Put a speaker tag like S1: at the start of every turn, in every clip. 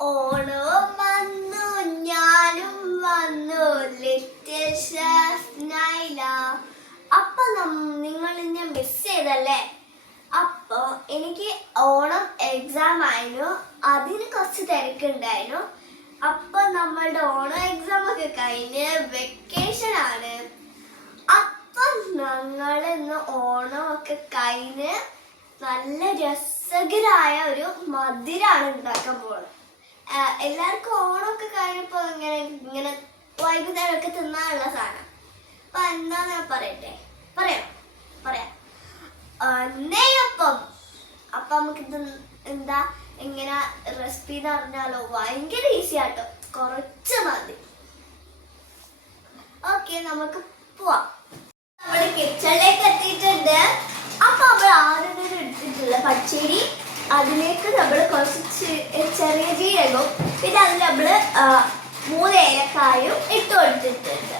S1: ഓണവും വന്നു ഞാനും വന്നു ലിറ്റിൽ നൈല. അപ്പൊ നിങ്ങൾ ഞാൻ മിസ് ചെയ്തല്ലേ? അപ്പോ എനിക്ക് ഓണം എക്സാം ആയിരുന്നു. അതിന് കുറച്ച് തിരക്കുണ്ടായിരുന്നു. അപ്പൊ നമ്മളുടെ ഓണം എക്സാം ഒക്കെ കഴിഞ്ഞ് വെക്കേഷൻ ആണ്. അപ്പൊ ഞങ്ങൾ ഇന്ന് ഓണം ഒക്കെ കഴിഞ്ഞ് നല്ല രസകരമായ ഒരു മധുരാണ് ഉണ്ടാക്കാൻ പോകുന്നത് എല്ലാവർക്കും ഓണമൊക്കെ കഴിഞ്ഞപ്പോ ഇങ്ങനെ ഇങ്ങനെ വൈകുന്നേരം ഒക്കെ തിന്നാനുള്ള സാധനം. അപ്പൊ എന്താന്ന് ഞാൻ പറയട്ടെ? പറയാം പറയാം. നെയ്യപ്പം അപ്പൊ നമുക്ക് ഇത് എന്താ ഇങ്ങനെ റെസിപ്പി എന്ന് പറഞ്ഞാലോ ഭയങ്കര ഈസി ആട്ടോ. കുറച്ച് മതി. ഓക്കെ നമുക്ക് പോവാം. നമ്മുടെ കിച്ചണിലേക്ക് എത്തിയിട്ടുണ്ട്. അപ്പൊ നമ്മൾ ആദ്യം എടുത്തിട്ടുള്ള പച്ചരി അതിലേക്ക് നമ്മൾ കുറച്ച് ചെറിയ ജീരകവും പിന്നെ അതിൽ നമ്മൾ മൂന്ന് ഏലക്കായും ഇട്ട് കൊടുത്തിട്ടുണ്ട്.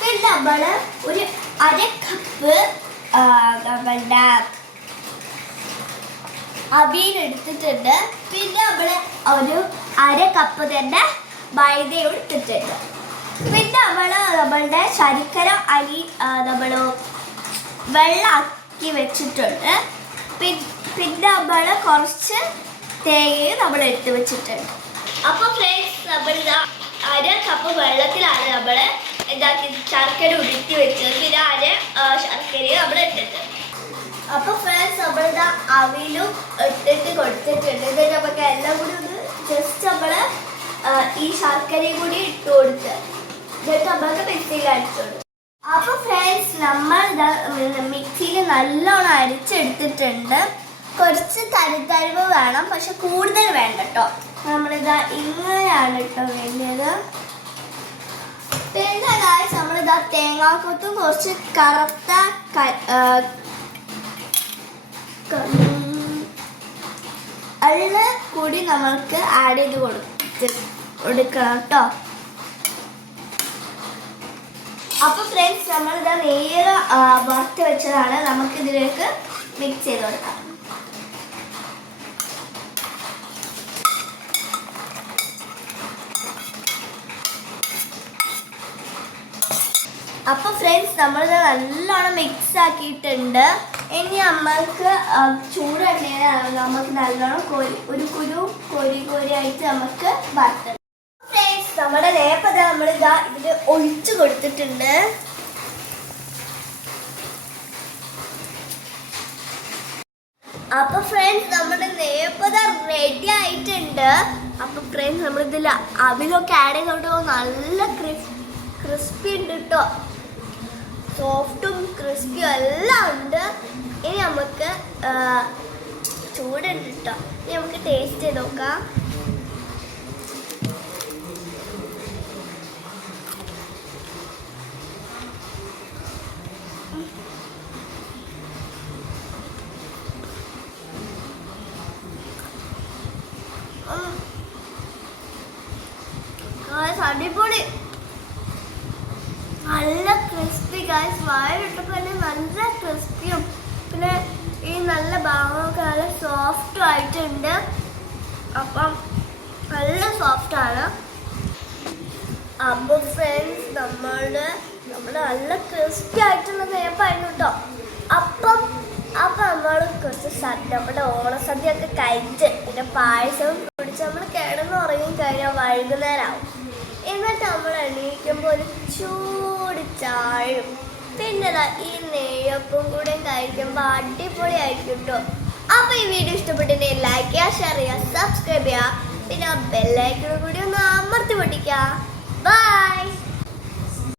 S1: പിന്നെ നമ്മൾ ഒരു അര കപ്പ് നമ്മളുടെ അവിയൽ എടുത്തിട്ടുണ്ട്. പിന്നെ നമ്മൾ ഒരു അര കപ്പ് തന്നെ മൈദയും എടുത്തിട്ടുണ്ട് പിന്നെ നമ്മൾ നമ്മളുടെ ശരിക്കര അരി നമ്മൾ വെള്ളമാക്കി വെച്ചിട്ടുണ്ട്. പിന്നെ നമ്മൾ കുറച്ച് തേങ്ങയും നമ്മൾ എടുത്ത് വെച്ചിട്ടുണ്ട്. അപ്പോൾ ഫ്രണ്ട്സ് നമ്മൾ ഇതാ അര കപ്പ് വെള്ളത്തിലാണ് നമ്മൾ എന്താക്കി ശർക്കര ഉരുട്ടി വെച്ചത്. പിന്നെ അര ശർക്കരയും നമ്മൾ ഇട്ടിട്ടുണ്ട് അപ്പൊ ഫ്രണ്ട്സ് നമ്മളിതാ അവിലും ഇട്ടിട്ട് കൊടുത്തിട്ടുണ്ട്. എന്നിട്ട് നമുക്ക് എല്ലാം കൂടി ഒന്ന് ജസ്റ്റ് നമ്മൾ ഈ ശർക്കരയും കൂടി ഇട്ട് കൊടുത്ത്. എന്നിട്ട് നമ്മൾക്ക് മിക്സിയിൽ അടിച്ചോളൂ. അപ്പൊ ഫ്രണ്ട്സ് നമ്മൾ മിക്സിയിൽ നല്ലോണം അരിച്ചെടുത്തിട്ടുണ്ട്. കുറച്ച് തരിതരിവ് വേണം പക്ഷെ കൂടുതൽ വേണ്ട കേട്ടോ നമ്മളിതാ ഇങ്ങനെയാണ് കേട്ടോ വേണ്ടത്. guys നമ്മളിതാ തേങ്ങാക്കൊത്തും കുറച്ച് കറുത്ത അതിൽ കൂടി നമ്മൾക്ക് ആഡ് ചെയ്ത് കൊടുത്ത് കൊടുക്കണം കേട്ടോ അപ്പൊ ഫ്രണ്ട്സ് നമ്മൾ ഇതാ നേരെ വറുത്ത് വെച്ചതാണ്. നമുക്ക് ഇതിലേക്ക് മിക്സ് ചെയ്ത് കൊടുക്കാം. അപ്പൊ ഫ്രണ്ട്സ് നമ്മളിത് നല്ലോണം മിക്സ് ആക്കിയിട്ടുണ്ട്. ഇനി നമ്മൾക്ക് ചൂടെണ്ണയാണ് നമുക്ക് നല്ലോണം കോരി ഒരു കുരു കോരി കോരി ആയിട്ട് നമുക്ക് വറുത്തെടുക്കാം. നമ്മുടെ ലേപ്പത നമ്മൾ ഇതാ ഇതിൽ ഒഴിച്ചു കൊടുത്തിട്ടുണ്ട്. അപ്പൊ ഫ്രണ്ട്സ് നമ്മുടെ നേപ്പത റെഡി ആയിട്ടുണ്ട്. അപ്പൊ ഫ്രണ്ട്സ് നമ്മൾ ഇതിൽ അവിലൊക്കെ ആഡ് ചെയ്തോട്ടോ നല്ല ക്രിസ്പി ഉണ്ട് കേട്ടോ സോഫ്റ്റും ക്രിസ്പിയും എല്ലാം ഉണ്ട്. ഇനി നമുക്ക് ചൂടുണ്ട് കേട്ടോ ഇനി നമുക്ക് ടേസ്റ്റ് ചെയ്ത് നോക്കാം. Guys, അടിപൊളി. നല്ല ക്രിസ്പി ഗൈസ് വായിലിട്ടപ്പോൾ തന്നെ നല്ല ക്രിസ്പിയും പിന്നെ ഈ നല്ല ഭാഗമൊക്കെ നല്ല സോഫ്റ്റും ആയിട്ടുണ്ട്. അപ്പം നല്ല സോഫ്റ്റ് ആണ്. അപ്പോൾ ഫ്രണ്ട്സ് നമ്മളുടെ നമ്മുടെ നല്ല ക്രിസ്പി ആയിട്ടുള്ള നേപ്പായിരുന്നു കേട്ടോ അപ്പം അപ്പം നമ്മൾ കുറച്ച് സദ്യ നമ്മുടെ ഓണസദ്യ ഒക്കെ കഴിച്ച് പിന്നെ പായസം കുടിച്ച് നമ്മൾ കിടന്നുറങ്ങി കഴിഞ്ഞാൽ വൈകുന്നേരമാവും എന്നിട്ട് നമ്മൾ എണീക്കുമ്പോൾ ഒരു ചൂട് ചാഴും പിന്നെ ഈ നെയ്യപ്പം കൂടെ കഴിക്കുമ്പോൾ അടിപൊളിയായിരിക്കും കേട്ടോ അപ്പോൾ ഈ വീഡിയോ ഇഷ്ടപ്പെട്ടിട്ടുണ്ടെങ്കിൽ ലൈക്ക് ചെയ്യുക ഷെയർ ചെയ്യുക സബ്സ്ക്രൈബ് ചെയ്യുക. പിന്നെ ആ കൂടി ഒന്ന് അമർത്തി പൊട്ടിക്കുക. ബൈ